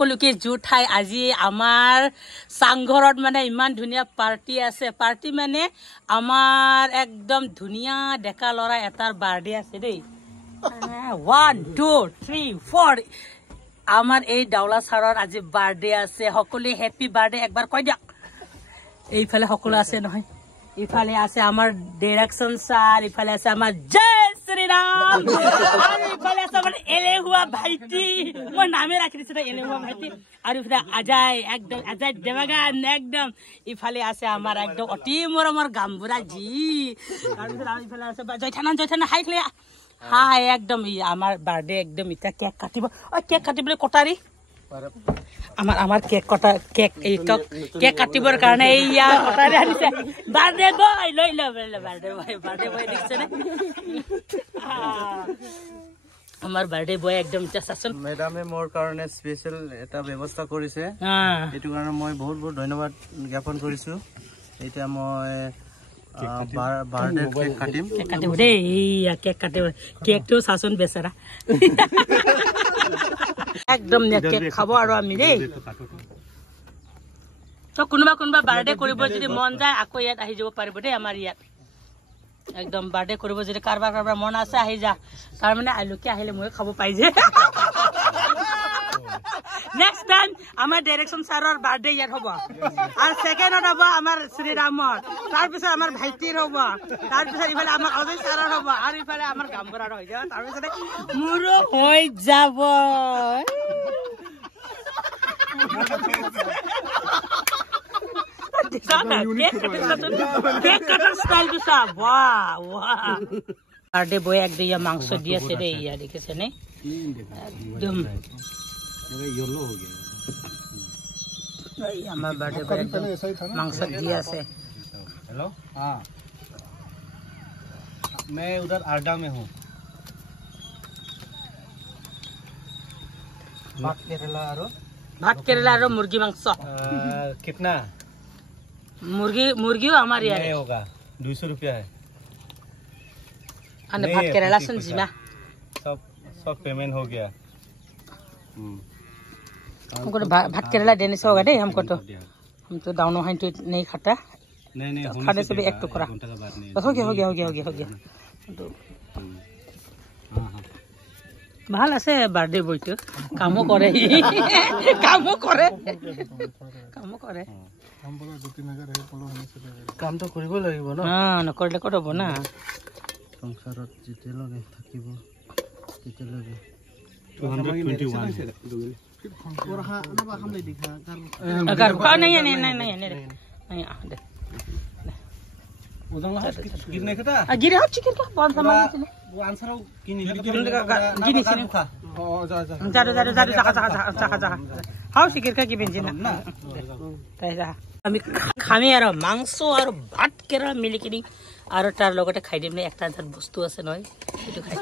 সকলোকে জুঠাই আজি আমাৰ চাংঘৰত মানে ইমান ধুনীয়া পাৰ্টি আছে পাৰ্টি মানে আমাৰ একদম ধুনীয়া ডেকা লৰা এটাৰ বাৰ্থডে আছে দেই 1 2 3 4 আমাৰ এই ডাউলা ছাৰৰ আজি বাৰ্থডে আছে সকলোৱে হেপী বাৰ্থডে একবাৰ কৈ দিয়ক এইফালে সকলো আছে নহয় ইফালে আছে আমাৰ ডাইৰেকশন ছাৰ ইফালে আছে আমাৰ জয় শ্ৰী ৰাম আৰু ইফালে আছে আমাৰ এলেহুৱা ভাইটি মই নামে ৰাখি দিছো এলেহুৱা ভাইটি আৰু ইফালে আজাই একদম আজাই দেৱাগান একদম ইফালে আছে আমাৰ একদম অতি মৰমৰ গাম্বুৰা জি আৰু ইফালে আছে জয়থানা হাই খেলে হাই একদম আমাৰ বাৰ্থডে একদম ইটা কেক কাটিব কেক কাটিবলৈ কটাৰী আমাৰ কেক কটা কেক এই কেক কাটিবৰ কাৰণে এইয়া কটাৰী আনিছে বাৰ্থডে বয় লৈ ল বাৰ্থডে বয় দেখিছেনে আমাৰ বাৰ্থডে বয় একদম চাচোন মেডামে মোৰ কাৰণে স্পেশাল এটা ব্যৱস্থা কৰিছে এটো কাৰণে মই বহুত বহুত ধন্যবাদ জ্ঞাপন কৰিছো এতিয়া মই বাৰ্থডে কেক কাটিম দেই এইয়া কেক কাটিব কেকটো চাচোন বেচাৰা একদম কেক খাব আৰু আমি দেই তো কোনোবা বাৰ্থডে কৰিব যদি মন যায় আকৌ ইয়াত আহি যাব পাৰিব দেই আমাৰ ইয়াত একদম বাৰ্থডে কৰিব যদি কাৰবাৰ মন আছে আহি যা তাৰ মানে আলুকে আহিলে মই খাব পাই যে নেক্সট টাইম আমাৰ ডাইৰেকশন ছাৰৰ বাৰ্থডে ইয়াত হ'ব আৰু সেকেন্ডত হ'ব আমাৰ শ্ৰীৰামৰ তাৰ পিছত আমাৰ ভাইটিৰ হ'ব তাৰ পিছত ইফালে আমাৰ অজয় ছাৰৰ হ'ব আৰু ইফালে আমাৰ গাম্বৰাৰ হৈ যাব তাৰ পিছত মোৰো হৈ যাব বাৰ্থডে বয় একদম ইয়া মাংস দি আছে দেই ইয়া দেখিছে নে একদম আমার बार्थडे पे मांस दिया से हेलो हाँ मैं उधर आरडा में हूँ भात केरला और मुर्गी मांस कितना मुर्गी हमारे यहाँ नहीं होगा 200 रुपया है भात केरला सुन जी सब पेमेंट हो गया हमको तो भात केरला देने से होगा नहीं हमको तो हम तो दाउनो हाइन तो नहीं खाता नहीं तो खाने से भी एक टुकड़ा बस हो गया तो ভাল আছে বাৰ্থডে বইটো কামো কৰে কাম তো কৰিব লাগিব ন নকৰিলে ক'ত হ'ব না সংসাৰত যেতিয়ালৈকে থাকিব তেতিয়ালৈকে 221 agar नहीं गिरने का था गिरे हो चिकन का बहुत सामान वो आंसर गिनी जा हाउ चिकन का गिबिन जिना তাইরা আমি খামি আর মাংস আর ভাত কেরা মিলি কিনি আর তার লগতে খাই দিম একটা বস্তু আছে নয় এটো খাই